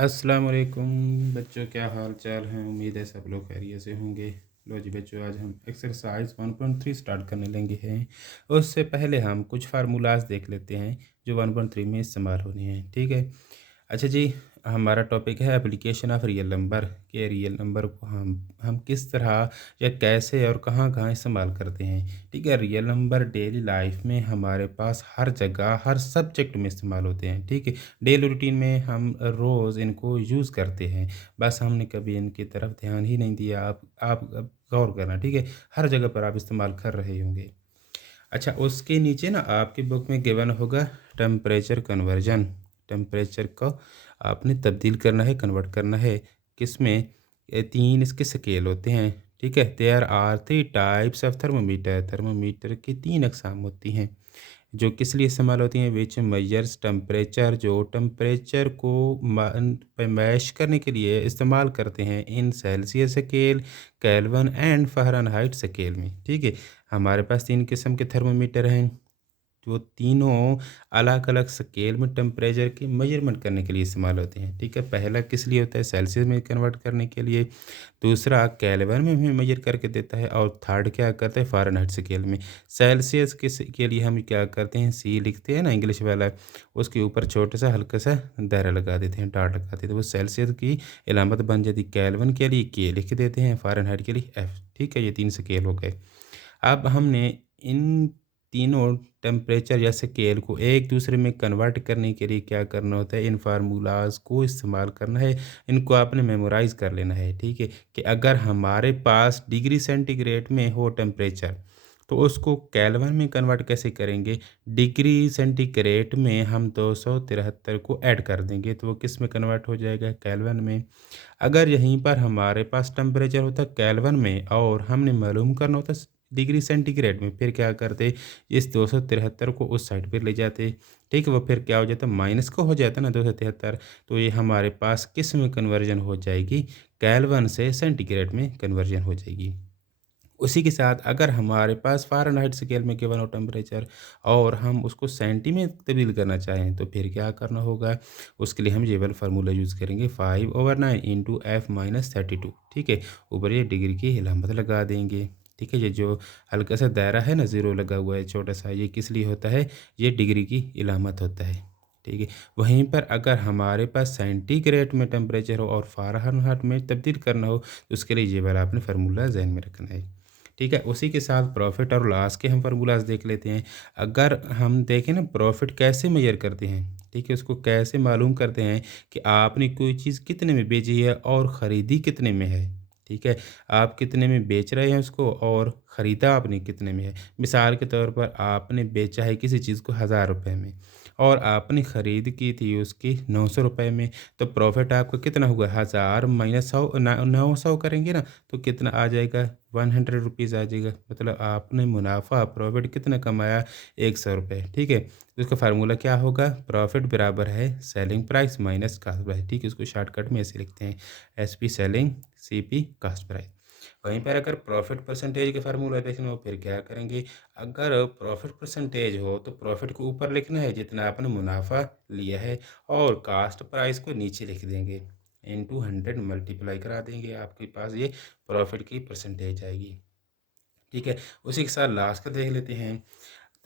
अस्सलाम वालेकुम बच्चों, क्या हाल चाल है। उम्मीद है सब लोग खैरियत से होंगे। लो जी बच्चों, आज हम एक्सरसाइज 1.3 स्टार्ट करने लेंगे हैं। उससे पहले हम कुछ फार्मूलाज देख लेते हैं जो 1.3 में इस्तेमाल होने हैं। ठीक है। अच्छा जी, हमारा टॉपिक है एप्लीकेशन ऑफ रियल नंबर के रियल नंबर को हम किस तरह या कैसे और कहाँ कहाँ इस्तेमाल करते हैं। ठीक है। रियल नंबर डेली लाइफ में हमारे पास हर जगह हर सब्जेक्ट में इस्तेमाल होते हैं। ठीक है। डेली रूटीन में हम रोज़ इनको यूज़ करते हैं, बस हमने कभी इनकी तरफ ध्यान ही नहीं दिया। आप अब गौर करना। ठीक है। हर जगह पर आप इस्तेमाल कर रहे होंगे। अच्छा, उसके नीचे ना आपकी बुक में गिवन होगा टेम्परेचर कन्वर्जन। टेम्परेचर को आपने तब्दील करना है, कन्वर्ट करना है। किसमें? 3 इसके स्केल होते हैं। ठीक है। There are 3 types of thermometer. Thermometer की 3 अक़साम होती हैं जो किस लिए इस्तेमाल होती हैं। विच मेजर्स टेम्परेचर, जो टेम्परेचर को मैश करने के लिए इस्तेमाल करते हैं इन Celsius scale, kelvin and Fahrenheit scale में। ठीक है। हमारे पास 3 किस्म के थर्मामीटर हैं जो तीनों अलग-अलग स्केल में टेम्परेचर की मेजरमेंट करने के लिए इस्तेमाल होते हैं। ठीक है। पहला किस लिए होता है? सेल्सियस में कन्वर्ट करने के लिए। दूसरा केल्विन में भी मेजर करके देता है और थर्ड क्या करता है? फ़ारेनहाइट स्केल में। सेल्सियस के लिए हम क्या करते हैं? सी लिखते हैं ना इंग्लिश वाला, उसके ऊपर छोटा-सा हल्का-सा दायरा लगा देते हैं, डॉट लगा देते हैं, तो वो सेल्सियस की इलामत बन जाती है। केल्विन के लिए के लिख देते हैं, फ़ारेनहाइट के लिए एफ। ठीक है। ये 3 स्केल हो गए। अब हमने इन तीनों टेम्परेचर या स्केल को एक दूसरे में कन्वर्ट करने के लिए क्या करना होता है? इन फार्मूलाज़ को इस्तेमाल करना है। इनको आपने मेमोराइज़ कर लेना है। ठीक है। कि अगर हमारे पास डिग्री सेंटीग्रेड में हो टेम्परेचर, तो उसको केल्विन में कन्वर्ट कैसे करेंगे? डिग्री सेंटीग्रेड में हम 273 को ऐड कर देंगे तो वो किस में कन्वर्ट हो जाएगा? केल्विन में। अगर यहीं पर हमारे पास टेम्परेचर होता केल्विन में और हमने मालूम करना होता डिग्री सेंटीग्रेड में, फिर क्या करते? इस 273 को उस साइड पे ले जाते। ठीक है। वो फिर क्या हो जाता? माइनस को हो जाता ना 273। तो ये हमारे पास किस में कन्वर्जन हो जाएगी? केल्विन से सेंटीग्रेड में कन्वर्जन हो जाएगी। उसी के साथ अगर हमारे पास फ़ारेनहाइट स्केल में गिवन हो टेम्परेचर और हम उसको सेंटी में तब्दील करना चाहें तो फिर क्या करना होगा? उसके लिए हम ये वाला फार्मूला यूज़ करेंगे 5/9 इंटू एफ माइनस 32। ठीक है। ऊपर ये डिग्री की इलामत लगा देंगे। ठीक है। ये जो हल्का सा दायरा है ना, ज़ीरो लगा हुआ है छोटा सा, ये किस लिए होता है? ये डिग्री की इलामत होता है। ठीक है। वहीं पर अगर हमारे पास सेंटीग्रेड में टेम्परेचर हो और फ़ारेनहाइट में तब्दील करना हो तो उसके लिए ये वाला आपने फार्मूला ज़हन में रखना है। ठीक है। उसी के साथ प्रॉफ़िट और लॉस के हम फ़ॉर्मूलाज़ देख लेते हैं। अगर हम देखें ना प्रॉफ़िट कैसे मेज़र करते हैं, ठीक है, उसको कैसे मालूम करते हैं कि आपने कोई चीज़ कितने में बेची है और ख़रीदी कितने में है। ठीक है। आप कितने में बेच रहे हैं उसको और ख़रीदा आपने कितने में है। मिसाल के तौर पर आपने बेचा है किसी चीज़ को ₹1000 में और आपने ख़रीद की थी उसकी ₹900 में, तो प्रॉफ़िट आपका कितना हुआ? 1000 माइनस 100 900 करेंगे ना तो कितना आ जाएगा? ₹100 आ जाएगा। मतलब आपने मुनाफ़ा प्रॉफ़िट कितना कमाया? ₹100। ठीक है। तो इसका फ़ॉर्मूला क्या होगा? प्रॉफ़िट बराबर है selling price minus cost price. ठीक है। इसको शॉर्टकट में ऐसे लिखते हैं, SP selling, CP cost price. वहीं पर अगर प्रॉफ़िट परसेंटेज का फ़ॉर्मूला देखना हो फिर क्या करेंगे? अगर प्रॉफ़िट परसेंटेज हो तो प्रॉफ़िट को ऊपर लिखना है जितना आपने मुनाफ़ा लिया है और कॉस्ट प्राइस को नीचे लिख देंगे। इनटू 100 मल्टीप्लाई करा देंगे, आपके पास ये प्रॉफ़िट की परसेंटेज आएगी। ठीक है। उसी के साथ लास्ट का देख लेते हैं।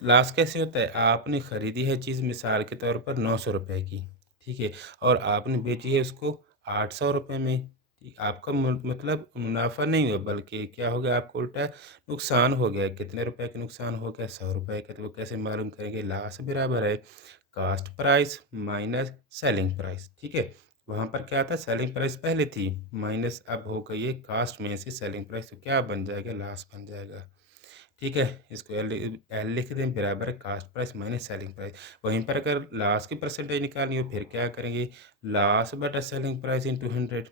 लास्ट कैसे होता है? आपने खरीदी है चीज़ मिसाल के तौर पर ₹900 की, ठीक है? और आपने बेची है उसको ₹800 में। आपका मतलब मुनाफ़ा नहीं हुआ बल्कि क्या हो गया? आपको उल्टा नुकसान हो गया। कितने रुपए का नुकसान हो गया? ₹100 का। तो वो कैसे मालूम करेंगे? लास्ट बराबर है cost price minus selling price. ठीक है। वहाँ पर क्या था? सेलिंग प्राइस पहले थी माइनस अब हो गई है कॉस्ट में से सेलिंग प्राइस, तो क्या बन जाएगा? लास्ट बन जाएगा। ठीक है। इसको एल एल लिख दें बराबर है cost price minus selling price. वहीं पर अगर लॉस की परसेंटेज निकालनी हो फिर क्या करेंगे? लॉस बटा सेलिंग प्राइस इंटू 100।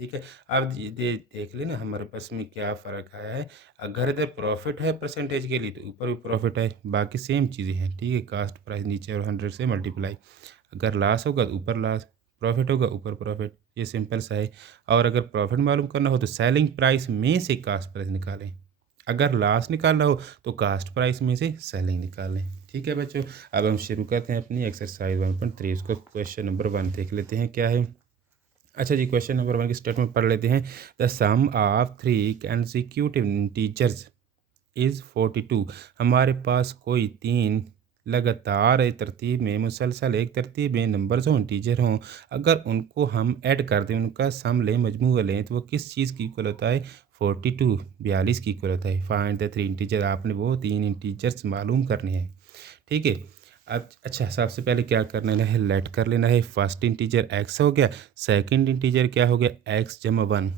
ठीक है। अब ये देख लेना हमारे पास में क्या फ़र्क आया है। अगर इधर प्रॉफिट है परसेंटेज के लिए तो ऊपर भी प्रॉफिट है, बाकी सेम चीज़ें हैं। ठीक है। कॉस्ट प्राइस नीचे और 100 से मल्टीप्लाई। अगर लॉस होगा तो ऊपर लॉस, प्रॉफिट होगा ऊपर प्रॉफिट। ये सिंपल सा है। और अगर प्रॉफिट मालूम करना हो तो सेलिंग प्राइस में से कॉस्ट प्राइस निकालें। अगर लॉस निकालना हो तो कॉस्ट प्राइस में से सेलिंग निकालें। ठीक है बच्चों। अब हम शुरू करते हैं अपनी एक्सरसाइज 1.3। उसका क्वेश्चन नंबर 1 देख लेते हैं क्या है। अच्छा जी, क्वेश्चन नंबर 1 की स्टेटमेंट पढ़ लेते हैं। The sum of 3 consecutive integers is 42। हमारे पास कोई 3 लगातार एक तरतीब में मुसलसल एक तरतीब में नंबर्स हों, इंटीजर हों। अगर उनको हम ऐड कर दें, उनका सम लें, मजमूआ लें, तो वो किस चीज़ की इक्वल होता है? 42, 42 की इक्वल होता है। फाइंड द 3 इंटीजर, आपने वो 3 इंटीजर्स मालूम करने हैं। ठीक है। अब अच्छा, सबसे पहले क्या करना है, लेट कर लेना है। फर्स्ट इंटीजर एक्स हो गया, सेकंड इंटीजर क्या हो गया? एक्स जमा 1।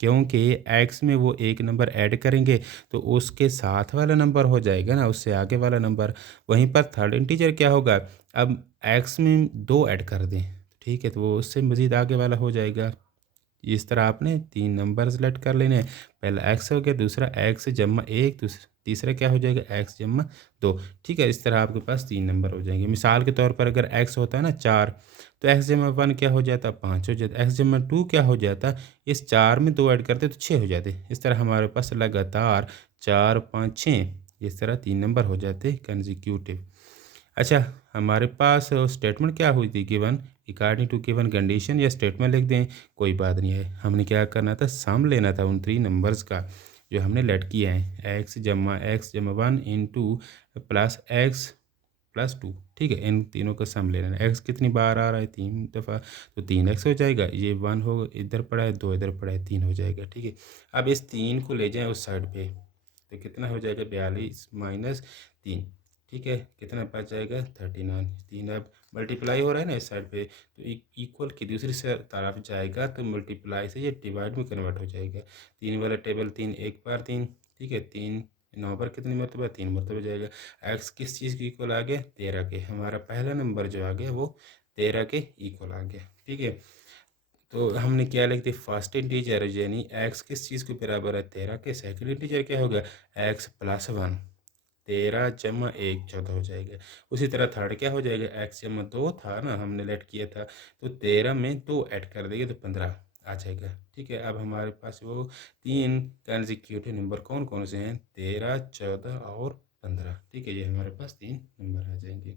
क्योंकि एक्स में वो एक नंबर ऐड करेंगे तो उसके साथ वाला नंबर हो जाएगा ना, उससे आगे वाला नंबर। वहीं पर थर्ड इंटीजर क्या होगा? अब एक्स में 2 ऐड कर दें, ठीक है, तो वो उससे मज़ीद आगे वाला हो जाएगा। इस तरह आपने 3 नंबर सेलेक्ट कर लेने हैं। पहला एक्स हो गया, दूसरा एक्स जमा 1, तीसरा क्या हो जाएगा? एक्स जमा 2। ठीक है, इस तरह आपके पास 3 नंबर हो जाएंगे। मिसाल के तौर पर अगर एक्स होता है ना 4, तो एक्स जमा 1 क्या हो जाता? 5 हो जाता। एक्स जमा 2 क्या हो जाता? इस 4 में 2 ऐड करते तो 6 हो जाते। इस तरह हमारे पास लगातार 4, 5, 6 इस तरह 3 नंबर हो जाते कंसेक्यूटिव। अच्छा, हमारे पास स्टेटमेंट क्या हुई थी given? According to given condition, या स्टेटमेंट लिख दें, कोई बात नहीं है। हमने क्या करना था? सम लेना था उन 3 नंबर्स का जो हमने लेट किया है। एक्स जमा 1 इंटू प्लस एक्स प्लस 2। ठीक है, इन तीनों का सम लेना है। एक्स कितनी बार आ रहा है? 3 दफ़ा, तो 3x हो जाएगा। ये 1 हो इधर पड़ा है, 2 इधर पड़ा है, 3 हो जाएगा। ठीक है, अब इस 3 को ले जाएं उस साइड पे, तो कितना हो जाएगा? 42 माइनस 3। ठीक है, कितना बच जाएगा? 39। 3 अब मल्टीप्लाई हो रहा है ना इस साइड पे, तो इक्वल की दूसरी से तरफ जाएगा तो मल्टीप्लाई से ये डिवाइड में कन्वर्ट हो जाएगा। 3 वाला टेबल 3 एक बार 3, ठीक है, 3 9 बार कितनी मरतबा? 3 मरतबा जाएगा। एक्स किस चीज़ के इक्वल आ गया? 13 के। हमारा पहला नंबर जो आ गया वो 13 के इक्वल आ गया। ठीक है, तो हमने क्या लिख दिया? फर्स्ट इंटीजर यानी एक्स किस चीज़ के बराबर है? 13 के। सेकंड इंटीजर क्या होगा? X plus 1। 13 जमा 1 14 हो जाएगा। उसी तरह थर्ड क्या हो जाएगा? एक्स जमा 2 था ना, हमने लेट किया था, तो 13 में 2 ऐड कर देंगे तो 15 आ जाएगा। ठीक है, अब हमारे पास वो 3 कंसेक्यूटिव नंबर कौन कौन से हैं? 13, 14 और 15। ठीक है, ये हमारे पास 3 नंबर आ जाएंगे।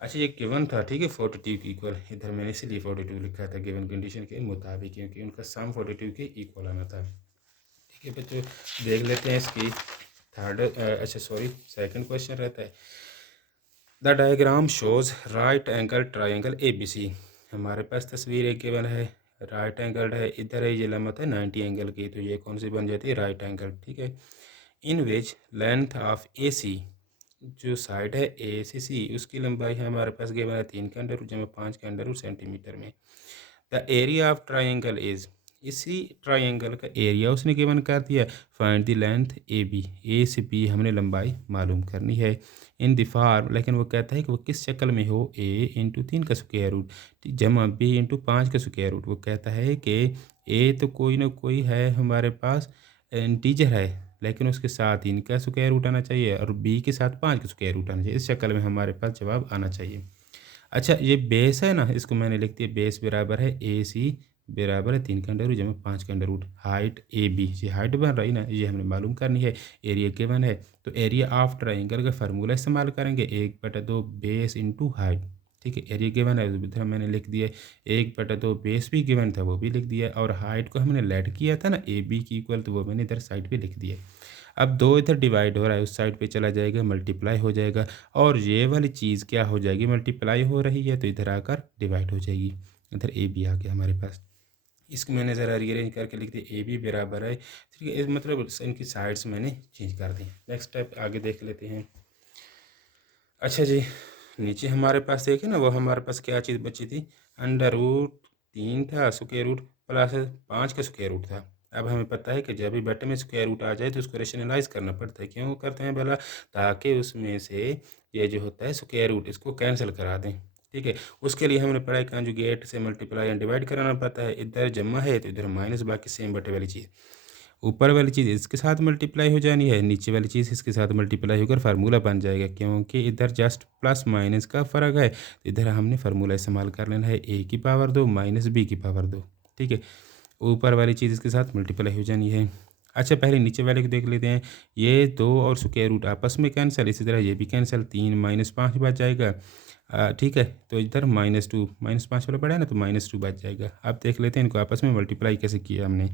अच्छा, ये गिवन था, ठीक है, 42 के इक्वल। इधर मैंने इसलिए 42 लिखा था गिवन कंडीशन के मुताबिक, क्योंकि उनका सम 42 के इक्वल आना था। ठीक है बच्चों, देख लेते हैं इसकी थर्ड अच्छा सॉरी सेकंड क्वेश्चन रहता है। The diagram shows right angle triangle ABC। हमारे पास तस्वीर एक गिवन है, राइट एंगल है, इधर है ये लंबत है 90 एंगल की, तो ये कौन सी बन जाती है? Right angle. ठीक है, इन विच लेंथ ऑफ AC, जो साइड है A से C, उसकी लंबाई है हमारे पास गिवन है 3 का अंडर रूट जमा 5 का अंडर रूट सेंटीमीटर में। The area of triangle is, इसी ट्राइंगल का एरिया उसने गिवन कर दिया। Find the length AB, A से B हमने लंबाई मालूम करनी है। इन द फॉर्म, लेकिन वो कहता है कि वो किस शक्ल में हो? A इंटू 3 का स्क्वायर रूट जमा B इंटू 5 का स्क्वायर रूट। वो कहता है कि A तो कोई ना कोई है हमारे पास इंटीजर है, लेकिन उसके साथ इनका स्क्वायर रूट आना चाहिए और B के साथ 5 का स्क्वायर रूट आना चाहिए। इस शक्ल में हमारे पास जवाब आना चाहिए। अच्छा, ये बेस है ना, इसको मैंने लिख दिया, बेस बराबर है AC बराबर है 3 का अंडर रूट जमा 5 का अंडर रूट। हाइट AB, ये हाइट बन रही ना, ये हमने मालूम करनी है। एरिया गिवन है, तो एरिया ऑफ ट्राइंगल का फार्मूला इस्तेमाल करेंगे, 1/2 बेस इंटू हाइट। ठीक है, एरिया गिवन है, इधर मैंने लिख दिया। 1/2 बेस भी गिवन था, वो भी लिख दिया, और हाइट को हमने लेट किया था ना AB की इक्वल, तो वो मैंने इधर साइड पे लिख दिया। अब 2 इधर डिवाइड हो रहा है, उस साइड पे चला जाएगा, मल्टीप्लाई हो जाएगा, और ये वाली चीज़ क्या हो जाएगी? मल्टीप्लाई हो रही है तो इधर आकर डिवाइड हो जाएगी। इधर AB आ गया हमारे पास। इसको मैंने ज़रा रीअरेंज करके लिख दिया, AB बराबर है, ठीक है, इस मतलब इनकी साइड्स मैंने चेंज कर दी। नेक्स्ट स्टेप आगे देख लेते हैं। अच्छा जी, नीचे हमारे पास देखे ना, वो हमारे पास क्या चीज़ बची थी? अंडर रूट 3 था, स्क्वायर रूट प्लस 5 का स्क्वायर रूट था। अब हमें पता है कि जब भी बटे में स्क्वायर रूट आ जाए तो उसको रेशनलाइज करना पड़ता है। क्यों करते हैं भला? ताकि उसमें से ये जो होता है स्क्वायर रूट, इसको कैंसिल करा दें। ठीक है, उसके लिए हमने पढ़ा है कॉन्जुगेट से मल्टीप्लाई एंड डिवाइड कराना पड़ता है। इधर जमा है तो इधर माइनस, बाकी सेम बटे वाली चीज़। ऊपर वाली चीज़ इसके साथ मल्टीप्लाई हो जानी है, नीचे वाली चीज़ इसके साथ मल्टीप्लाई होकर फार्मूला बन जाएगा, क्योंकि इधर जस्ट प्लस माइनस का फ़र्क है। तो इधर हमने फार्मूला इस्तेमाल कर लेना है, A की पावर 2 माइनस B की पावर 2। ठीक है, ऊपर वाली चीज़ इसके साथ मल्टीप्लाई हो जानी है। अच्छा, पहले नीचे वाले को देख लेते हैं। ये 2 और स्क्वायर रूट आपस में कैंसिल, इसी तरह ये भी कैंसिल, 3 माइनस 5 बच जाएगा। ठीक है, तो इधर -2 -5 वाला पड़ा है ना, तो -2 बच जाएगा। अब देख लेते हैं इनको आपस में मल्टीप्लाई कैसे किया हमने।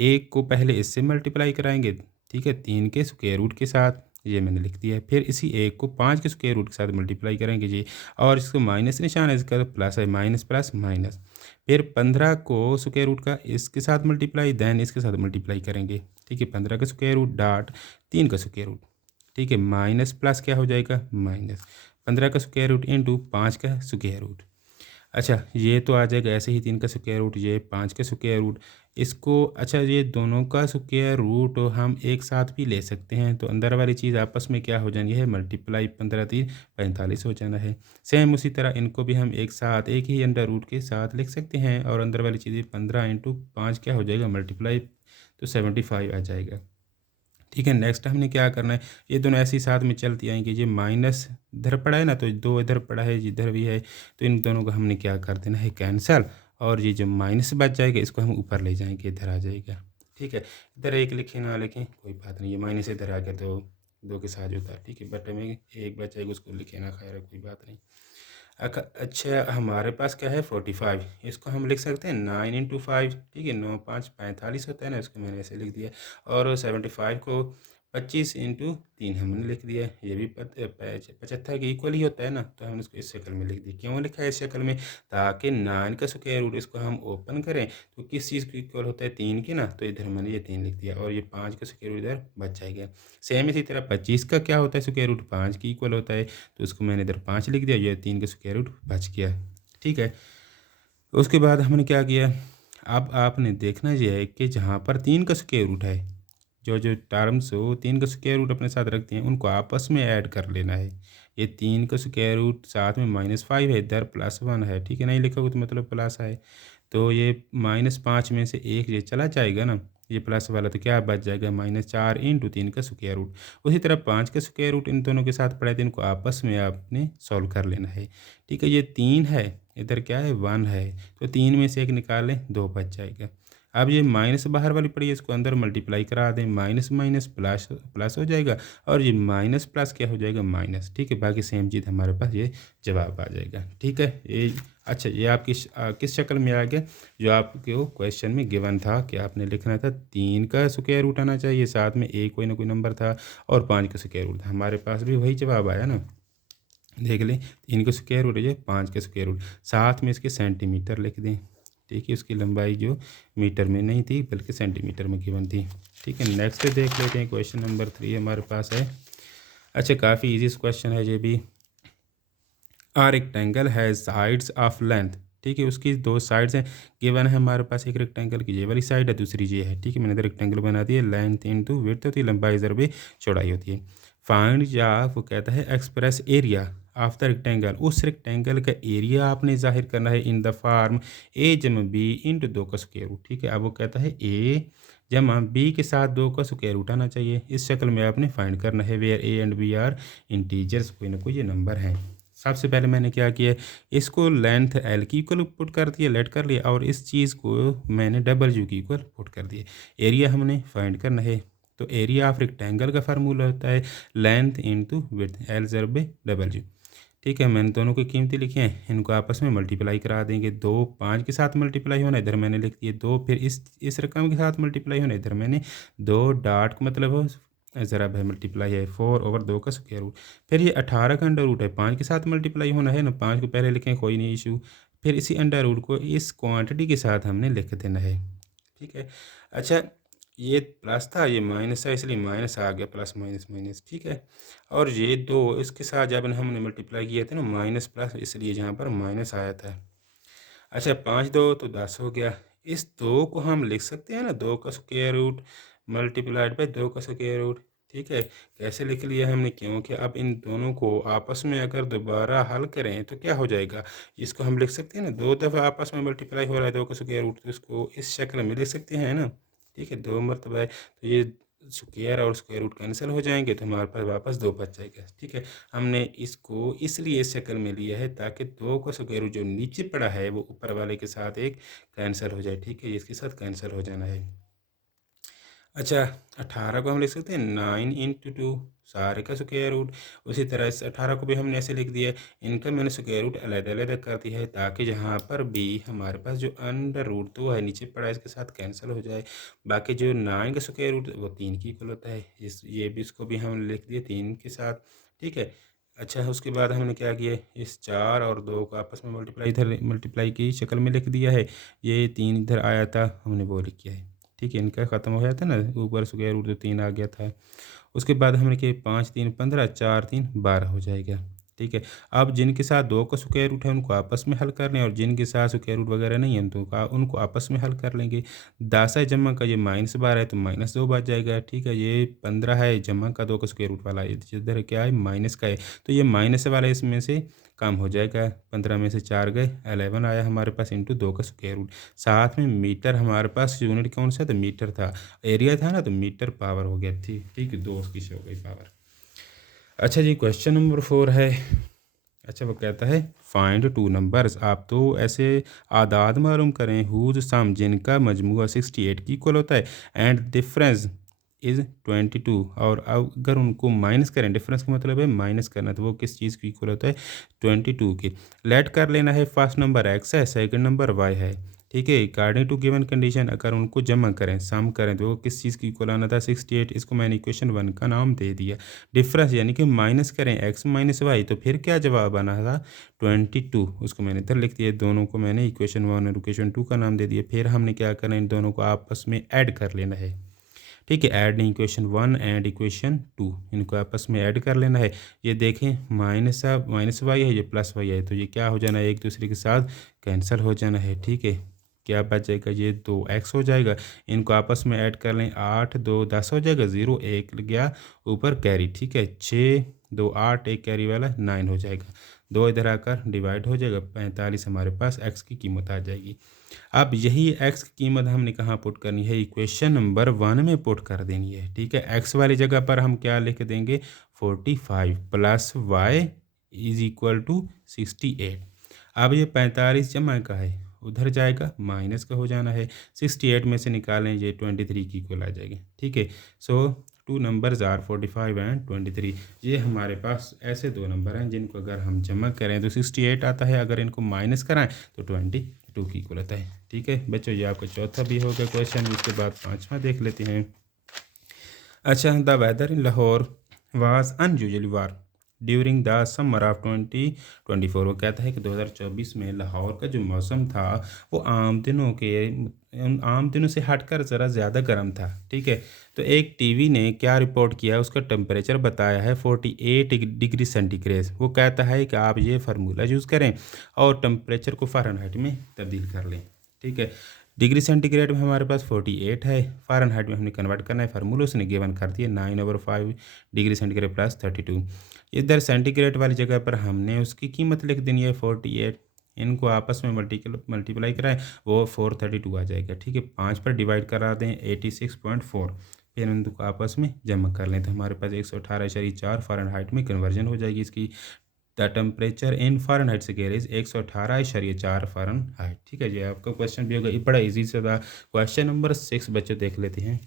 1 को पहले इससे मल्टीप्लाई कराएँगे, ठीक है, 3 के स्क्वायर रूट के साथ, ये मैंने लिख दिया है। फिर इसी 1 को 5 के स्क्वायर रूट के साथ मल्टीप्लाई करेंगे जी, और इसको माइनस निशान है, इसका प्लस है, माइनस प्लस माइनस। फिर 15 को स्क्वायर रूट का इसके साथ मल्टीप्लाई, देन इसके साथ मल्टीप्लाई करेंगे, ठीक है, 15 का स्क्वायर रूट डॉट 3 का स्क्वायर रूट, ठीक है, माइनस प्लस क्या हो जाएगा, माइनस 15 का स्क्वायर रूट इंटू 5 का स्क्वायर रूट। अच्छा, ये तो आ जाएगा ऐसे ही 3 का स्क्वायर रूट, ये 5 का स्क्वायर रूट, इसको अच्छा ये दोनों का स्क्वायर रूट हम एक साथ भी ले सकते हैं, तो अंदर वाली चीज़ आपस में क्या हो जानी है, मल्टीप्लाई, 15 3 45 हो जाना है। सेम उसी तरह इनको भी हम एक साथ एक ही अंडर रूट के साथ लिख सकते हैं, और अंदर वाली चीज़ें 15 इंटू 5 क्या हो जाएगा, मल्टीप्लाई, तो 75 आ जाएगा। ठीक है, नेक्स्ट हमने क्या करना है, ये दोनों ऐसे ही साथ में चलती आएंगे, ये माइनस इधर पड़ा है ना, तो 2 इधर पड़ा है, इधर भी है, तो इन दोनों को हमने क्या कर देना है, कैंसल, और ये जो माइनस बच जाएगा इसको हम ऊपर ले जाएंगे, इधर आ जाएगा। ठीक है, इधर एक लिखें ना लिखें कोई बात नहीं, ये माइनस इधर आ गया तो 2 के साथ होता है, ठीक है, बट में एक बच जाएगा, उसको लिखे ना, खैर कोई बात नहीं। अच्छा, हमारे पास क्या है 45, इसको हम लिख सकते हैं 9 इंटू 5, ठीक है, 9 5 45 होता है ना, इसको मैंने ऐसे लिख दिया। और 75 को 25 इंटू 3 हमने लिख दिया, ये भी 75 के इक्वल ही होता है ना, तो हमने इसको इस शक्ल में लिख दिया। क्यों लिखा है इस शक्ल में, ताकि 9 का स्क्वायर रूट इसको हम ओपन करें तो किस चीज़ को इक्वल होता है, 3 के ना, तो इधर मैंने ये 3 लिख दिया, और ये 5 का स्क्वायर रूट इधर बच जाएगा। सेम इसी तरह 25 का क्या होता है, स्क्वायर रूट 5 की इक्वल होता है, तो उसको मैंने इधर 5 लिख दिया, ये 3 का स्क्वायर रूट बच गया। ठीक है, उसके बाद हमने क्या किया, अब आपने देखना ये है कि जहाँ पर 3 का स्क्वायर रूट है, जो जो टर्म्स हो 3 का स्क्वायर रूट अपने साथ रखते हैं, उनको आपस में ऐड कर लेना है। ये 3 का स्क्वायर रूट साथ में -5 है, इधर +1 है, ठीक है, नहीं लिखोगे तो मतलब प्लस है, तो ये -5 में से एक ये चला जाएगा ना, ये प्लस वाला, तो क्या बच जाएगा, -4 इंटू 3 का स्क्वायर रूट। उसी तरह 5 का स्क्वायर रूट इन दोनों के साथ पड़ा है, तो इनको आपस में आपने सॉल्व कर लेना है। ठीक है, ये 3 है, इधर क्या है 1 है, तो 3 में से एक निकालें, 2 बच जाएगा। अब ये माइनस बाहर वाली पड़ी है, इसको अंदर मल्टीप्लाई करा दें, माइनस माइनस प्लस प्लस हो जाएगा, और ये माइनस प्लस क्या हो जाएगा, माइनस। ठीक है, बाकी सेम चीज़ हमारे पास ये जवाब आ जाएगा। ठीक है, ये अच्छा, ये आपकी किस शक्ल में आ गया, जो आपको क्वेश्चन में गिवन था कि आपने लिखना था 3 का स्क्वायर रूट आना चाहिए, साथ में एक कोई ना कोई नंबर था, और 5 का स्क्वायर रूट था। हमारे पास भी वही जवाब आया ना, देख लें, 3 का स्क्वायर रूट है, 5 का स्क्वायर रूट, साथ में इसके सेंटीमीटर लिख दें। ठीक है, उसकी लंबाई जो मीटर में नहीं थी बल्कि सेंटीमीटर में गिवन थी। ठीक है, नेक्स्ट देख लेते हैं, क्वेश्चन नंबर 3 हमारे पास है। अच्छा, काफ़ी इजी क्वेश्चन है ये भी। A rectangle has sides of length, ठीक है, उसकी 2 साइड्स हैं, गिवन है हमारे पास, एक रेक्टेंगल की ये वाली साइड है, दूसरी ये है। ठीक है, मैंने इधर रेक्टेंगल बना दिया, लेंथ इंटू विड्थ होती है, लंबाई ज़रबे चौड़ाई होती है। फाइंड, या वो कहता है express area of the rectangle, उस रेक्टेंगल का एरिया आपने जाहिर करना है इन द फॉर्म ए जमा बी इंटू 2 का स्क्वायर रूट। ठीक है, अब वो कहता है ए जमा बी के साथ 2 का स्क्वायर रूट आना चाहिए, इस शक्ल में आपने फाइंड करना है, where A and B are integers, कोई ना कोई ये नंबर हैं। सबसे पहले मैंने क्या किया, इसको लेंथ एल की इक्वल पुट कर दिया, लेट कर लिया, और इस चीज़ को मैंने डब्ल्यू की इक्वल पुट कर दिया। एरिया हमने फाइंड करना है, तो एरिया ऑफ रेक्टेंगल का फार्मूला होता है लेंथ इंटू विड्थ, एल ज़र बे डब्ल्यू। ठीक है, मैंने दोनों की कीमतें लिखी हैं, इनको आपस में मल्टीप्लाई करा देंगे। 2 5 के साथ मल्टीप्लाई होना, इधर मैंने लिख दिए 2, फिर इस रकम के साथ मल्टीप्लाई होना, इधर मैंने 2 डॉट का मतलब हो ज़रा है मल्टीप्लाई है 4 ओवर 2 का स्क्वायर रूट। फिर ये 18 का अंडर रूट है, 5 के साथ मल्टीप्लाई होना है ना, 5 को पहले लिखें, कोई नहीं इशू। फिर इसी अंडर रूट को इस क्वांटिटी के साथ हमने लिख देना है। ठीक है, अच्छा, ये प्लस था, ये माइनस है, इसलिए माइनस आ गया, प्लस माइनस माइनस। ठीक है, और ये 2 इसके साथ जब हमने मल्टीप्लाई किया था ना, माइनस प्लस, इसलिए यहाँ पर माइनस आया था। अच्छा, 5 2 तो 10 हो गया। इस 2 को हम लिख सकते हैं ना, 2 का स्क्वायर रूट मल्टीप्लाइड बाई 2 का स्क्वायर रूट। ठीक है, कैसे लिख लिया हमने, क्योंकि अब इन दोनों को आपस में अगर दोबारा हल करें तो क्या हो जाएगा, इसको हम लिख सकते हैं ना, 2 दफ़ा आपस में मल्टीप्लाई हो रहा है 2 का स्क्वायर रूट, तो इसको इस शक्ल में लिख सकते हैं ना। ठीक है, 2 मरतबा है, तो ये स्क्वायर और स्क्वायर रूट कैंसिल हो जाएंगे, तो हमारे पास वापस 2 बच जाएगा। ठीक है, हमने इसको इसलिए इस शक्ल में लिया है ताकि 2 का स्क्वायर रूट जो नीचे पड़ा है वो ऊपर वाले के साथ एक कैंसिल हो जाए। ठीक है, इसके साथ कैंसिल हो जाना है। अच्छा, 18 को हम लिख सकते हैं 9 इंटू 2 सारे का स्क्वायर रूट। उसी तरह इस 18 को भी हमने ऐसे लिख दिया है, इनका मैंने स्क्वायर रूट अलग-अलग कर दिया है ताकि जहाँ पर बी हमारे पास जो अंडर रूट 2 है नीचे पड़ा है इसके साथ कैंसिल हो जाए। बाकी जो 9 का स्क्वायर रूट वो 3 की इक्वल होता है। इस ये भी इसको भी हम लिख दिए 3 के साथ, ठीक है। अच्छा, उसके बाद हमने क्या किया, इस 4 और 2 को आपस में मल्टीप्लाई इधर मल्टीप्लाई की शक्ल में लिख दिया है। ये 3 इधर आया था, हमने वो लिख किया है, ठीक है। इनका ख़त्म हो गया था ना, ऊपर स्क्वायर रूट तो 3 आ गया था। उसके बाद हमने किया 5 3 15, 4 3 12 हो जाएगा, ठीक है। अब जिनके साथ 2 का स्क्वायर रूट है उनको आपस में हल कर लें, और जिनके साथ स्क्वायर रूट वगैरह नहीं है तो उनको आपस में हल कर लेंगे। 10 है जमा का, ये -12 है तो -2 बच जाएगा, ठीक है। ये 15 है जमा का 2 का स्क्वायर रूट वाला, इधर क्या है माइनस का है, तो ये माइनस वाला इसमें से कम हो जाएगा। 15 में से 4 गए, 11 आया हमारे पास इंटू 2 का स्क्वायर रूट। साथ में मीटर हमारे पास यूनिट कौन सा था, मीटर था। एरिया था ना तो मीटर पावर हो गया, ठीक ठीक है, 2 की से हो गई पावर। अच्छा जी, क्वेश्चन नंबर 4 है। अच्छा, वो कहता है फाइंड टू नंबर्स। आप तो ऐसे आदाद मालूम करें हुज सम जिनका मजमूआ 68 की इक्वल होता है एंड डिफरेंस इज़ 22, और अगर उनको माइनस करें, डिफरेंस का मतलब है माइनस करना, तो वो किस चीज़ की इक्वल होता है 22 की। लेट कर लेना है, फर्स्ट नंबर एक्स है, सेकंड नंबर वाई है, ठीक है। अकॉर्डिंग टू गिवन कंडीशन अगर उनको जमा करें, सम करें, तो वो किस चीज़ की इक्वल आना था 68। इसको मैंने इक्वेशन 1 का नाम दे दिया। डिफरेंस यानी कि माइनस करें एक्स माइनस वाई, तो फिर क्या जवाब आना था 22, उसको मैंने इधर लिख दिया। दोनों को मैंने इक्वेशन 1 और इक्वेशन 2 का नाम दे दिया। फिर हमने क्या करना है, इन दोनों को आपस में ऐड कर लेना है, ठीक है। ऐड इक्वेशन 1 एंड इक्वेशन 2, इनको आपस में ऐड कर लेना है। ये देखें माइनस वाई है, ये प्लस वाई है, तो ये क्या हो जाना है, एक दूसरे के साथ कैंसिल हो जाना है, ठीक है। क्या बच जाएगा, ये 2x हो जाएगा। इनको आपस में ऐड कर लें, 8 2 10 हो जाएगा, 0 1 गया ऊपर कैरी, ठीक है। 6 2 8 एक कैरी वाला 9 हो जाएगा। 2 इधर आकर डिवाइड हो जाएगा, 45 हमारे पास x की कीमत आ जाएगी। अब यही x की कीमत हमने कहाँ पुट करनी है, इक्वेशन नंबर 1 में पुट कर देनी है, ठीक है। x वाली जगह पर हम क्या लिख देंगे, 45 plus y is equal to 68। अब ये 45 जमा का है, उधर जाएगा माइनस का हो जाना है। 68 में से निकालें, ये 23 की इक्वल आ जाएगी, ठीक है। सो टू नंबर्स आर 45 एंड 23। ये हमारे पास ऐसे दो नंबर हैं जिनको अगर हम जमा करें तो 68 आता है, अगर इनको माइनस कराएं तो 22 की इक्वल आता है, ठीक है बच्चों। ये आपका चौथा भी हो गया क्वेश्चन। इसके बाद पाँचवा देख लेते हैं। अच्छा, the weather in Lahore was unusually warm during the summer of 2024। वो कहता है कि 2024 में लाहौर का जो मौसम था वो आम दिनों से हटकर ज़रा ज़्यादा गर्म था, ठीक है। तो एक टीवी ने क्या रिपोर्ट किया, उसका टेम्परेचर बताया है 48 डिग्री सेंटीग्रेड। वो कहता है कि आप ये फार्मूला यूज़ करें और टेम्परेचर को फ़ारेनहाइट में तब्दील कर लें, ठीक है। डिग्री सेंटीग्रेड में हमारे पास 48 है, फ़ारेनहाइट में हमने कन्वर्ट करना है। फार्मूला उसने गिवन कर दिया 9/5 डिग्री सेंटीग्रेड प्लस 32। इधर सेंटीग्रेड वाली जगह पर हमने उसकी कीमत लिख देनी है 48। इनको आपस में मल्टीप्लाई कराएं, वो 432 आ जाएगा, ठीक है। 5 पर डिवाइड करा दें 86.4, फिर इनको आपस में जमा कर लें तो हमारे पास 118.4 फ़ारेनहाइट में कन्वर्जन हो जाएगी इसकी। The temperature in Fahrenheit scale is 118.4 Fahrenheit, ठीक है। जी, आपका क्वेश्चन भी होगा, ये बड़ा इजी से था। क्वेश्चन नंबर 6 बच्चों देख लेते हैं।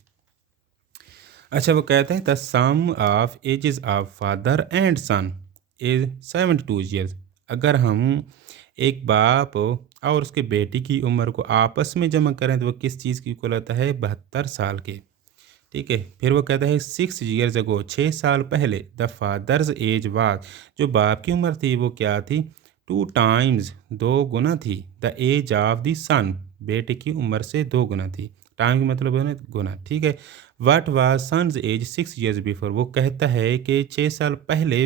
अच्छा, वो कहते हैं the sum of ages of father and son is 72 years. अगर हम एक बाप और उसके बेटी की उम्र को आपस में जमा करें तो वो किस चीज़ की इक्वल होता है, 72 साल के, ठीक है। फिर वो कहता है 6 ईयर्स अगो, 6 साल पहले, द फादर्स एज वाज, जो बाप की उम्र थी वो क्या थी, 2 टाइम्स, 2 गुना थी, द एज ऑफ द सन, बेटे की उम्र से 2 गुना थी। टाइम का मतलब है ना गुना, ठीक है। What was son's age 6 years before. वो कहता है कि 6 साल पहले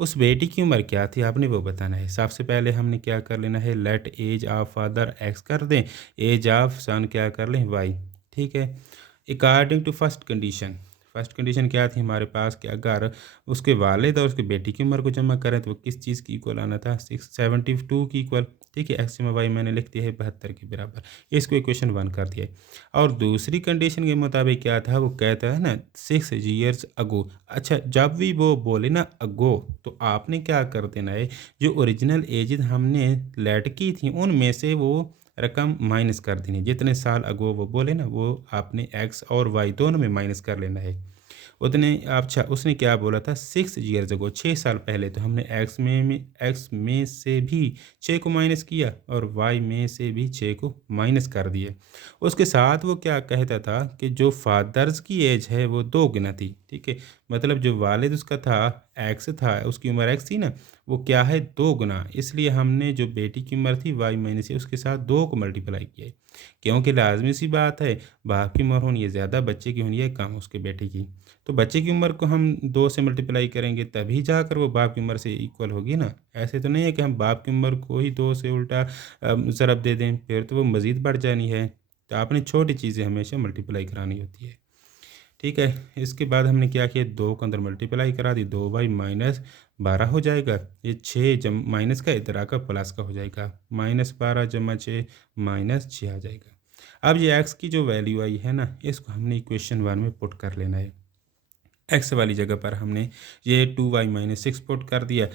उस बेटी की उम्र क्या थी, आपने वो बताना है। सबसे पहले हमने क्या कर लेना है, let age of father X कर दें, एज ऑफ सन क्या कर लें, वाई, ठीक है। अकॉर्डिंग टू फर्स्ट कंडीशन क्या थी हमारे पास कि अगर उसके वालिद और उसके बेटी की उम्र को जमा करें तो वो किस चीज़ की इक्वल आना था, 672 की इक्वल, ठीक है। एक्स में वाई मैंने लिख दिया है 72 के बराबर, इसको इक्वेशन 1 कर दिया है। और दूसरी कंडीशन के मुताबिक क्या था, वो कहता है ना 6 ईयर्स अगो। अच्छा, जब भी वो बोले ना अगो तो आपने क्या कर देना है, जो ओरिजिनल एजेस हमने लेट की थी उनमें से वो रकम माइनस कर देनी, जितने साल अगो वो बोले ना वो आपने एक्स और वाई दोनों में माइनस कर लेना है। उतने अच्छा उसने क्या बोला था 6 ईयर्स अगो 6 साल पहले, तो हमने एक्स में से भी 6 को माइनस किया और वाई में से भी 6 को माइनस कर दिए। उसके साथ वो क्या कहता था कि जो फादर्स की एज है वो 2 गुना थी, ठीक है। मतलब जो वालिद उसका था एक्स था, उसकी उम्र एक्स थी ना, वो क्या है 2 गुना, इसलिए हमने जो बेटी की उम्र थी वाई माइनस उसके साथ 2 को मल्टीप्लाई किया है। क्योंकि लाजमी सी बात है बाप की उम्र होनी है ज़्यादा, बच्चे की होनी है कम उसके बेटे की। तो बच्चे की उम्र को हम 2 से मल्टीप्लाई करेंगे तभी जाकर वो बाप की उम्र से इक्वल होगी ना। ऐसे तो नहीं है कि हम बाप की उम्र को ही 2 से उल्टा ज़रब दे दें, फिर तो वो मज़ीद बढ़ जानी है। तो आपने छोटी चीज़ें हमेशा मल्टीप्लाई करानी होती है, ठीक है। इसके बाद हमने क्या किया 2 को अंदर मल्टीप्लाई करा दी, 2 माइनस 12 हो जाएगा। ये 6 जम माइनस का इधर आकर प्लस का हो जाएगा, -12 जमा 6 -6 आ जाएगा। अब ये एक्स की जो वैल्यू आई है ना, इसको हमने इक्वेशन 1 में पुट कर लेना है। एक्स वाली जगह पर हमने ये 2y-6 पुट कर दिया,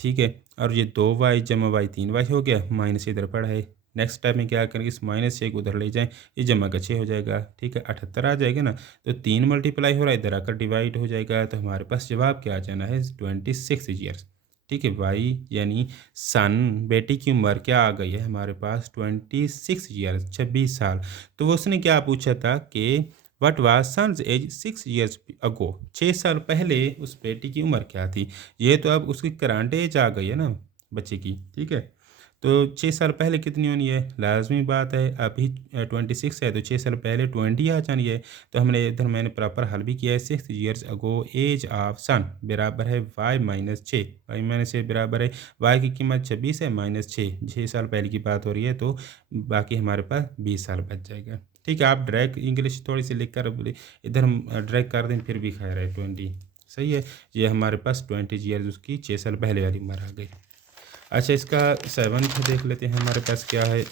ठीक है। और ये 2y जमा y 3y हो गया, माइनस इधर पड़ा है। नेक्स्ट स्टेप में क्या करेंगे, इस -6 को उधर ले जाएं, ये जमा का 6 हो जाएगा, ठीक है। 78 आ जाएगा ना, तो 3 मल्टीप्लाई हो रहा है इधर आकर डिवाइड हो जाएगा, तो हमारे पास जवाब क्या आ जाना है 26 ईयर्स, ठीक है। वाई यानी सन बेटी की उम्र क्या आ गई है हमारे पास 26 ईयर्स, 26 साल। तो वो उसने क्या पूछा था कि what was son's age 6 years ago, 6 साल पहले उस बेटी की उम्र क्या थी। ये तो अब उसकी करंट एज आ गई है ना बच्चे की, ठीक है। तो 6 साल पहले कितनी होनी है, लाजमी बात है अभी 26 है तो 6 साल पहले 20 आ जानी है। तो हमने इधर मैंने प्रॉपर हल भी किया है, 6 ईयर्स अगो एज ऑफ सन बराबर है y-6, y-6 बराबर है y की कीमत 26 है -6 साल पहले की बात हो रही है, तो बाकी हमारे पास 20 साल बच जाएगा, ठीक है। आप डायरेक्ट इंग्लिश थोड़ी सी लिख कर इधर हम डायरेक्ट कर दें फिर भी खैर है 20, सही है। ये हमारे पास 20 ईयर्स उसकी 6 साल पहले वाली उम्र आ गई। अच्छा इसका 7th देख लेते हैं हमारे पास क्या है।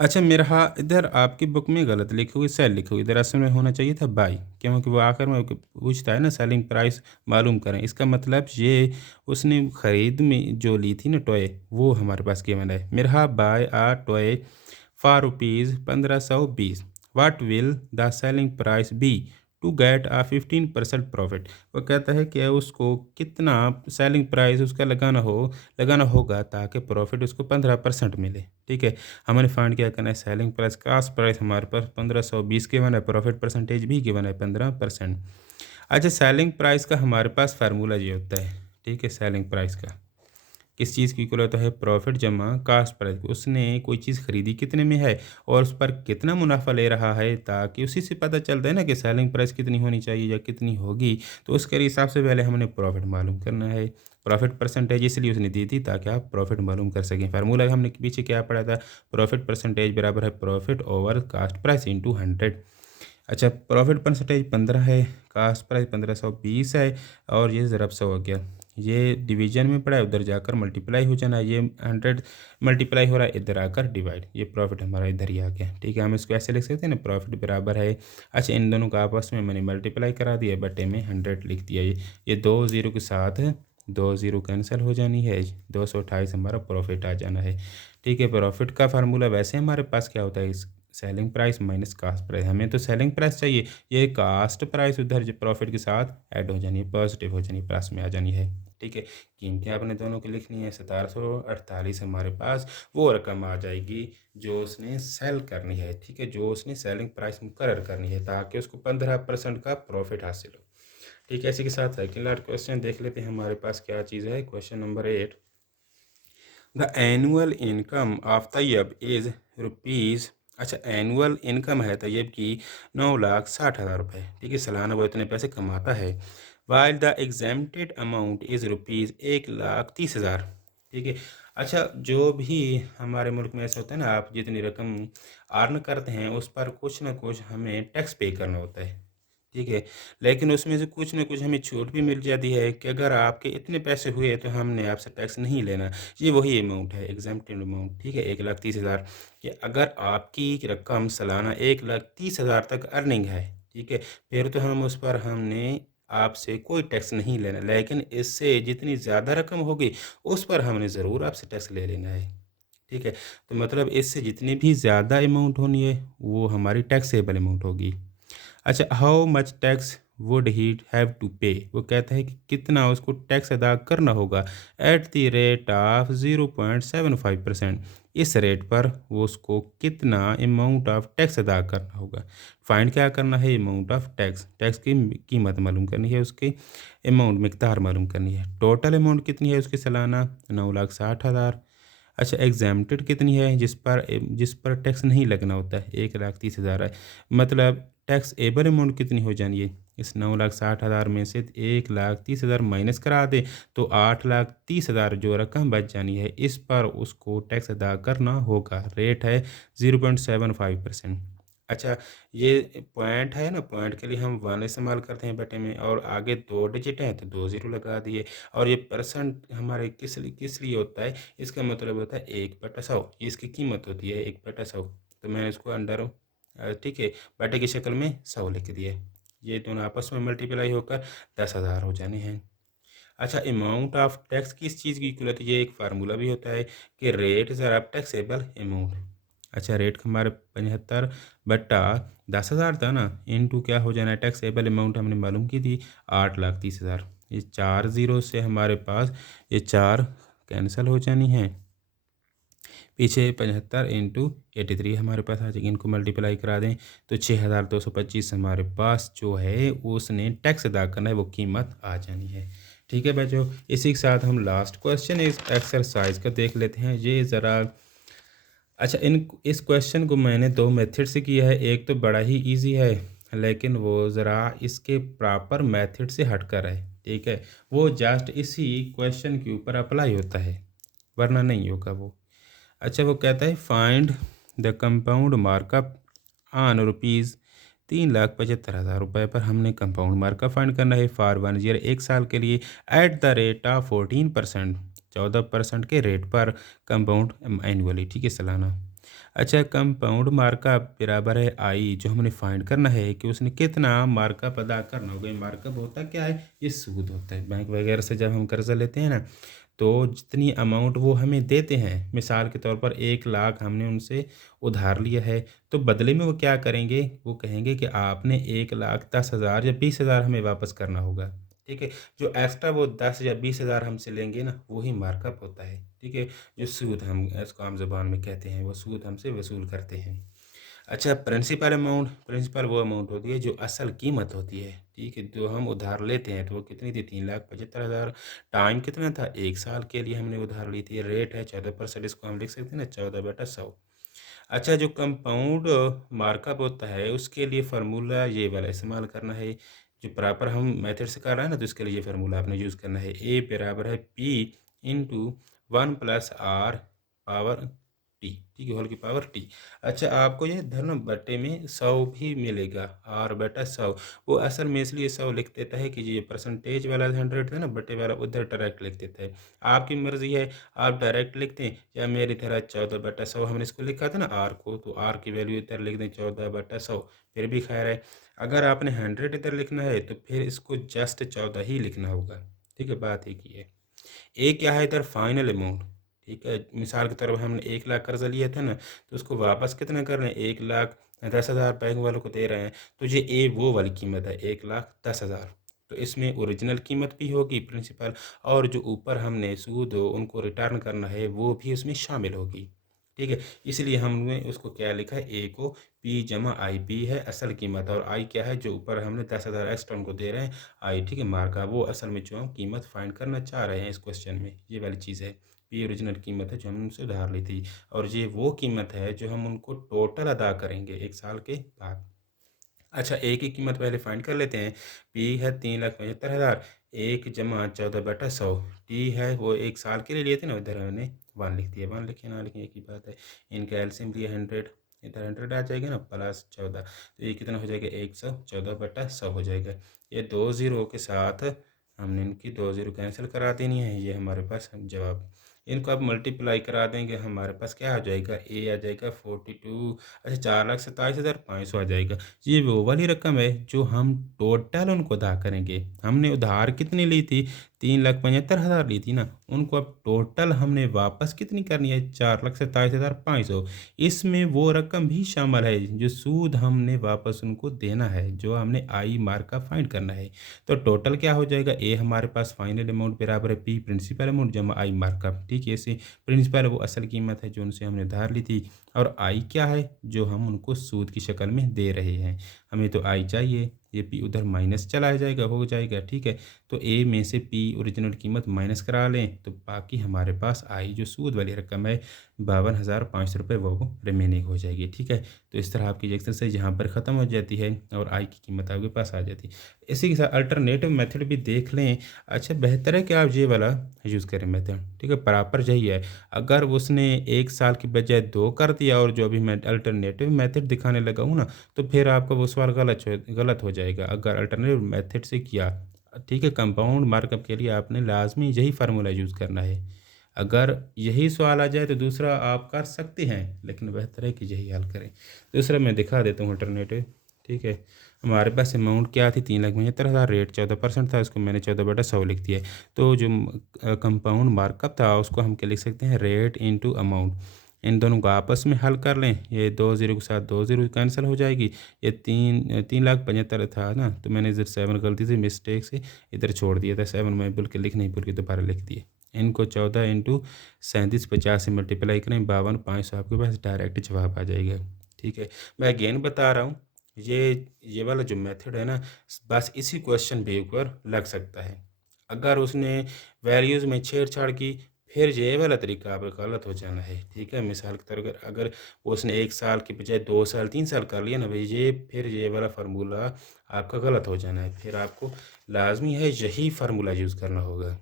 अच्छा मेरा हाँ इधर आपकी बुक में गलत लिखी हुई, सेल लिखी हुई, दरअसल में होना चाहिए था बाई, क्योंकि वो आखिर में पूछता है ना सेलिंग प्राइस मालूम करें। इसका मतलब ये उसने ख़रीद में जो ली थी ना टॉय, वो हमारे पास गिवन है। Meera buy a toy for rupees 1520, what will the selling price be to get a 15% profit. वो कहता है कि उसको कितना सेलिंग प्राइस उसका लगाना होगा ताकि प्रॉफिट उसको 15% मिले, ठीक है। हमने फाइंड क्या करना है, सेलिंग प्राइस कास्ट प्राइस हमारे पास 1520 के वन है, प्रॉफिट परसेंटेज भी गिवन है 15%। अच्छा सेलिंग प्राइस का हमारे पास फार्मूला ये होता है, ठीक है। सेलिंग प्राइस का किस चीज़ की इक्वल होता है, प्रॉफिट जमा कास्ट प्राइस। उसने कोई चीज़ खरीदी कितने में है और उस पर कितना मुनाफा ले रहा है, ताकि उसी से पता चलता है ना कि सेलिंग प्राइस कितनी होनी चाहिए या कितनी होगी। तो उसके हिसाब से पहले हमने प्रॉफिट मालूम करना है। प्रॉफिट परसेंटेज इसलिए उसने दी थी ताकि आप प्रॉफिट मालूम कर सकें। फार्मूला हमने पीछे क्या पढ़ा था, प्रॉफिट परसेंटेज बराबर है profit over cost price into 100। अच्छा प्रॉफिट परसेंटेज 15 है, कास्ट प्राइस 1520 है और ये ज़रब से हो गया, ये डिवीजन में पड़ा है, उधर जाकर मल्टीप्लाई हो जाना है। ये 100 मल्टीप्लाई हो रहा है, इधर आकर डिवाइड, ये प्रॉफिट हमारा इधर ही आ गया, ठीक है। हम इसको ऐसे लिख सकते हैं ना, प्रॉफिट बराबर है, अच्छा इन दोनों का आपस में मैंने मल्टीप्लाई करा दिया, बटे में 100 लिख दिया। ये 2 ज़ीरो के साथ 2 ज़ीरो कैंसिल हो जानी है, 228 हमारा प्रॉफिट आ जाना है, ठीक है। प्रॉफिट का फार्मूला वैसे हमारे पास क्या होता है, इस selling price minus cost price. हमें तो सेलिंग प्राइस चाहिए, ये कास्ट प्राइस उधर जो प्रॉफिट के साथ ऐड हो जानी है, पॉजिटिव हो जानी है, प्लस में आ जानी है, ठीक है। कीमतें आपने दोनों की लिखनी है, 1748 हमारे पास वो रकम आ जाएगी जो उसने सेल करनी है, ठीक है, जो उसने सेलिंग प्राइस मुकर्रर करनी है ताकि उसको 15% का प्रॉफिट हासिल हो, ठीक है। इसी के साथ सेकंड लास्ट क्वेश्चन देख लेते हैं हमारे पास क्या चीज़ है। Question number 8, the annual income of Tayyab is rupees, अच्छा एनुअल इनकम है तैयब की 9,60,000 रुपये, ठीक है, सालाना वो इतने पैसे कमाता है। While the exempted amount is rupees 1,30,000, ठीक है। अच्छा जो भी हमारे मुल्क में ऐसा होता है ना, आप जितनी रकम अर्न करते हैं उस पर कुछ ना कुछ हमें टैक्स पे करना होता है, ठीक है। लेकिन उसमें से कुछ ना कुछ हमें छूट भी मिल जाती है कि अगर आपके इतने पैसे हुए तो हमने आपसे टैक्स नहीं लेना। ये वही अमाउंट है एग्जैम्प्टेड अमाउंट, ठीक है, 1,30,000। कि अगर आपकी रकम सालाना 1,30,000 तक अर्निंग है, ठीक है, फिर तो हम उस पर हमने आपसे कोई टैक्स नहीं लेना। लेकिन इससे जितनी ज़्यादा रकम होगी उस पर हमने ज़रूर आपसे टैक्स ले लेना है, ठीक है? तो मतलब इससे जितनी भी ज़्यादा अमाउंट होनी है, वो हमारी टैक्सेबल अमाउंट होगी। अच्छा, how much tax would he have to pay? वो कहता है कि कितना उसको टैक्स अदा करना होगा एट द रेट ऑफ 0.75%। इस रेट पर वो उसको कितना अमाउंट ऑफ टैक्स अदा करना होगा। फाइंड क्या करना है? अमाउंट ऑफ टैक्स, टैक्स की कीमत मालूम करनी है, उसकी अमाउंट मिकदार मालूम करनी है। टोटल अमाउंट कितनी है उसकी सालाना? 9,60,000। अच्छा, एग्जैम्प्टेड कितनी है जिस पर टैक्स नहीं लगना होता है? 1,30,000 है। मतलब टैक्स एबल अमाउंट कितनी हो जानी है? इस 9,60,000 में से 1,30,000 माइनस करा दें तो 8,30,000 जो रकम बच जानी है, इस पर उसको टैक्स अदा करना होगा। रेट है 0.75%। अच्छा, ये पॉइंट है ना, पॉइंट के लिए हम 1 इस्तेमाल करते हैं बटे में, और आगे 2 डिजिट हैं तो 2 ज़ीरो लगा दिए। और ये परसेंट हमारे किस लिए होता है? इसका मतलब होता है 1/100। ये इसकी कीमत होती है 1/100। तो मैंने इसको अंडर ठीक है, बटे की शक्ल में 100 लिख दिए। ये दोनों आपस में मल्टीप्लाई होकर 10,000 हो जाने हैं। अच्छा, अमाउंट ऑफ टैक्स किस चीज़ की इक्वल होती है? ये एक फार्मूला भी होता है कि रेट ज़रा टैक्सेबल अमाउंट। अच्छा, रेट हमारे 75 बट्टा 10,000 था ना, इनटू क्या हो जाना है? टैक्सेबल अमाउंट हमने मालूम की थी 8,30,000। ये 4 ज़ीरो से हमारे पास ये 4 कैंसिल हो जानी है। पीछे 75 इंटू 83 हमारे पास आ जाएगी। इनको मल्टीप्लाई करा दें तो 6,225 हमारे पास जो है उसने टैक्स अदा करना है, वो कीमत आ जानी है। ठीक है बच्चों, इसी के साथ हम लास्ट क्वेश्चन इस एक्सरसाइज का देख लेते हैं। ये ज़रा अच्छा, इस क्वेश्चन को मैंने 2 मेथड से किया है। एक तो बड़ा ही इजी है, लेकिन वो ज़रा इसके प्रॉपर मेथड से हटकर है। ठीक है, वो जस्ट इसी क्वेश्चन के ऊपर अप्लाई होता है, वरना नहीं होगा वो। अच्छा, वो कहता है find the compound markup on rupees 3,75,000 रुपये पर हमने कंपाउंड मार्कअप फाइंड करना है फॉर 1 ईयर, 1 साल के लिए, एट द रेट ऑफ 14%, 14% के रेट पर कंपाउंड एनुअली, ठीक है, सालाना। अच्छा, कंपाउंड मार्कअप बराबर है आई, जो हमने फाइंड करना है कि उसने कितना मार्कअप अदा करना होगा। मार्कअप होता क्या है? ये सूद होता है। बैंक वगैरह से जब हम कर्जा लेते हैं ना, तो जितनी अमाउंट वो हमें देते हैं, मिसाल के तौर पर 1,00,000 हमने उनसे उधार लिया है, तो बदले में वो क्या करेंगे? वो कहेंगे कि आपने 1,10,000 या 20,000 हमें वापस करना होगा। ठीक है, जो एक्स्ट्रा वो 10 या 20,000 हमसे लेंगे ना, वही मार्कअप होता है। ठीक है, जो सूद हम इसको आम ज़बान में कहते हैं, वो सूद हमसे वसूल करते हैं। अच्छा, प्रिंसिपल अमाउंट, प्रिंसिपल वो अमाउंट होती है जो असल कीमत होती है। ठीक है, जो हम उधार लेते हैं तो वो कितनी थी? 3,75,000। टाइम कितना था? 1 साल के लिए हमने उधार ली थी। रेट है 14%, इसको हम लिख सकते हैं ना 14/100। अच्छा, जो कंपाउंड मार्कअप होता है उसके लिए फार्मूला ये वाला इस्तेमाल करना है। जो प्रॉपर हम मेथड से कर रहे हैं ना, तो इसके लिए ये फार्मूला आपने यूज़ करना है। ए बराबर है P into 1+r power T, ठीक है, होल की पावर टी। अच्छा, आपको ये धन बट्टे में 100 भी मिलेगा, r/100। वो असल में इसलिए 100 लिख देता है कि ये परसेंटेज वाला 100 था ना, बट्टे वाला उधर डायरेक्ट लिख देता है। आपकी मर्ज़ी है, आप डायरेक्ट लिख दें या मेरी तरह 14/100 हमने इसको लिखा था ना आर को, तो आर की वैल्यू इधर लिख दें 14/100, फिर भी खैर है। अगर आपने 100 इधर लिखना है तो फिर इसको जस्ट 14 ही लिखना होगा। ठीक है, बात एक ही है। ए क्या है इधर? Final amount. ठीक है, मिसाल के तौर पर हमने 1,00,000 कर्जा लिया था ना, तो उसको वापस कितना कर रहे हैं? 1,10,000 बैंक वालों को दे रहे हैं। तो ये ए वो वाली कीमत है 1,10,000। तो इसमें ओरिजिनल कीमत भी होगी प्रिंसिपल, और जो ऊपर हमने सूद उनको रिटर्न करना है वो भी उसमें शामिल होगी। ठीक है, इसलिए हमने उसको क्या लिखा है? ए को पी जमा आई, पी है असल कीमत और आई क्या है? जो ऊपर हमने 10,000 एक्स्ट्रा उनको दे रहे हैं, आई, ठीक है, मार्का वो असल में जो हम कीमत फाइंड करना चाह रहे हैं इस क्वेश्चन में, ये वाली चीज़ है। पी ओरिजिनल कीमत है जो हमने उनसे उधार ली थी, और ये वो कीमत है जो हम उनको टोटल अदा करेंगे 1 साल के बाद। अच्छा, ए की कीमत पहले फाइंड कर लेते हैं। पी है 3,75,000, 1 जमा 14/100। टी है वो 1 साल के लिए लिए थे ना, उधर हमने 1 लिख दिया। 1 लिखे ना लिखें एक ही बात है। इनका एलसीएम लिया 100, इधर 100 आ जाएगा ना, प्लस 14, तो ये कितना हो जाएगा? 114/100 हो जाएगा। ये 2 ज़ीरो के साथ हमने इनकी 2 ज़ीरो कैंसिल करा देनी है। ये हमारे पास जवाब। इनको अब मल्टीप्लाई करा देंगे, हमारे पास क्या आ जाएगा? ए आ जाएगा 42, अच्छा 4,27,500 आ जाएगा। ये वो वाली रकम है जो हम टोटल उनको अदा करेंगे। हमने उधार कितनी ली थी? 3,75,000 ली थी ना, उनको अब टोटल हमने वापस कितनी करनी है? 4,27,500। इसमें वो रकम भी शामिल है जो सूद हमने वापस उनको देना है, जो हमने आई मार्क का फाइंड करना है। तो टोटल क्या हो जाएगा? ए हमारे पास फाइनल अमाउंट बराबर है पी प्रिंसिपल अमाउंट जमा आई मार्क का। ठीक है, इसे प्रिंसिपल वो असल कीमत है जो उनसे हमने धार ली थी, और आई क्या है? जो हम उनको सूद की शक्ल में दे रहे हैं। हमें तो आई चाहिए, ये पी उधर माइनस चला जाएगा, हो जाएगा। ठीक है, तो ए में से पी ओरिजिनल कीमत माइनस करा लें तो बाकी हमारे पास आई जो सूद वाली रकम है 52,500 रुपये वो रिमेनिंग हो जाएगी। ठीक है, तो इस तरह आपकी एक्सरसाइज यहाँ पर ख़त्म हो जाती है और आई की कीमत आपके पास आ जाती है। इसी के साथ अल्टरनेटिव मेथड भी देख लें। अच्छा, बेहतर है कि आप ये वाला यूज़ करें मेथड। ठीक है, प्रॉपर यही है। अगर उसने 1 साल की बजाय 2 कर दिया और जो अभी मैं अल्टरनेटिव मेथड दिखाने लगा हूँ ना, तो फिर आपका वो सवाल गलत हो जाएगा। अगर अल्टरनेटिव मेथड से किया, ठीक है, कंपाउंड मार्कअप के लिए आपने लाजमी यही फार्मूला यूज़ करना है। अगर यही सवाल आ जाए तो दूसरा आप कर सकते हैं, लेकिन बेहतर है कि यही हल करें। दूसरा मैं दिखा देता हूँ अल्टरनेटिव। ठीक है, हमारे पास अमाउंट क्या थी? 3,75,000, रेट 14% था, उसको मैंने 14/100 लिख दिया है। तो जो कंपाउंड मार्कअप था उसको हम क्या लिख सकते हैं? Rate into amount. इन दोनों को आपस में हल कर लें, ये 2 ज़ीरो के साथ 2 ज़ीरो कैंसिल हो जाएगी। ये 3,75,000 था ना, तो मैंने इधर 7 गलती से मिस्टेक से इधर छोड़ दिया था। 7 मैं बिल्कुल लिख नहीं भूल के दोबारा लिख दिए। इनको 14 इंटू 3750 से मल्टीप्लाई करें, 52,500 आपके पास डायरेक्ट जवाब आ जाएगा। ठीक है, मैं अगेन बता रहा हूँ, ये वाला जो मेथड है ना, बस इसी क्वेश्चन पे ऊपर लग सकता है। अगर उसने वैल्यूज़ में छेड़छाड़ की, फिर ये वाला तरीका आप गलत हो जाना है। ठीक है, मिसाल के तौर पर अगर उसने 1 साल की बजाय 2 साल 3 साल कर लिया ना भाई, फिर ये वाला फार्मूला आपका गलत हो जाना है। फिर आपको लाजमी है यही फार्मूला यूज़ करना होगा।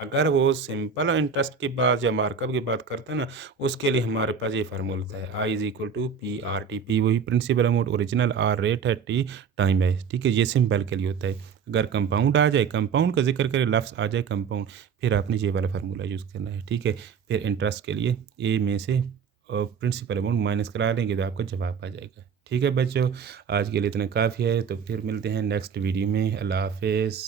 अगर वो सिंपल इंटरेस्ट की बात या मार्कअप की बात करता है ना, उसके लिए हमारे पास ये फार्मूला है, I is equal to P R T. P वही principal amount original, R rate है, टी टाइम है। ठीक है, ये सिंपल के लिए होता है। अगर कंपाउंड आ जाए, कंपाउंड का जिक्र करें, लफ्ज़ आ जाए कंपाउंड, फिर आपने ये वाला फार्मूला यूज़ करना है। ठीक है, फिर इंटरेस्ट के लिए ए में से प्रिंसिपल अमाउंट माइनस करा देंगे तो आपका जवाब आ जाएगा। ठीक है बच्चों, आज के लिए इतना काफ़ी है, तो फिर मिलते हैं नेक्स्ट वीडियो में। अल्लाह हाफिज़।